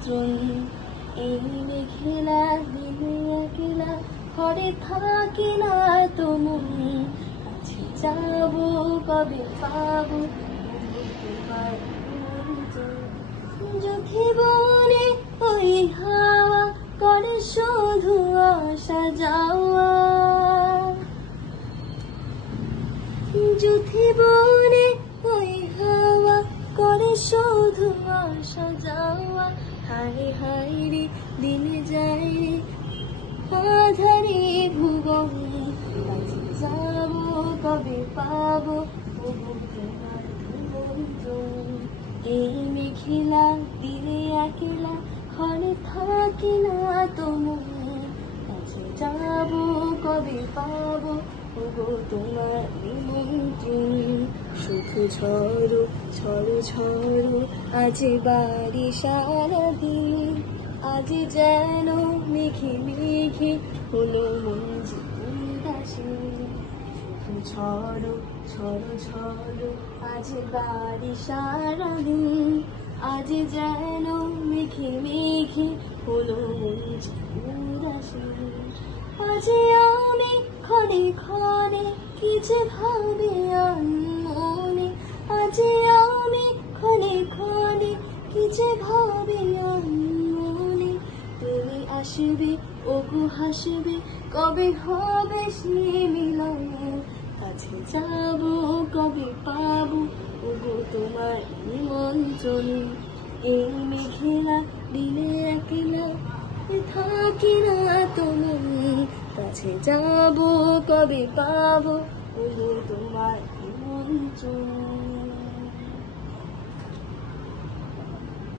নিমন্ত্রণ। এই মেঘলা দিনে একলা ঘরে থাকি না তো মন, কাছে যাবো কবে পাবো তোমার নিমন্ত্রণ। যদি বনে ওই হাওয়া করে শুধু আসা যাওয়া, যদি বনে ওই হাওয়া করে শুধু আসা যাওয়া, হায় হায় রে দিনে যায় রে আধারে ভুবন, কাছে যাবো কবে পাবো তবু তোমার নিমন্ত্রণ। এই মেঘলা দিনে একলা ঘরে থাকি না তো মন, কাছে যাবো কবে পাবো ওগো তোমার নিমন্ত্রণ। শুধু ঝড়ো ঝড়ো ঝড়ো আজ বাড়ি সারাদিন, আজ যেন মেঘে মেঘে হলো মন যে উদাসী। শুধু ঝড়ো ঝড়ো ঝড়ো আজ বাড়ি সারাদিন, আজ যেন মেঘে মেঘে হলো মন যে উদাসী। আজ আমি ক্ষণে ক্ষণে কি যে ভাবে মনে, আজ আমি ক্ষণে ক্ষণে কি যে ভাবে মনে। তুমি আসবে ওগো হাসবে কবে হবে সে মিলন, কাছে যাবো কবে পাবো ওগো তোমার নিমন্ত্রণ। এই মেঘলা দিনে একলা থাকি না তো মন, কাছে যাবো কবে পাবো ওগো তোমার নিমন্ত্রণ।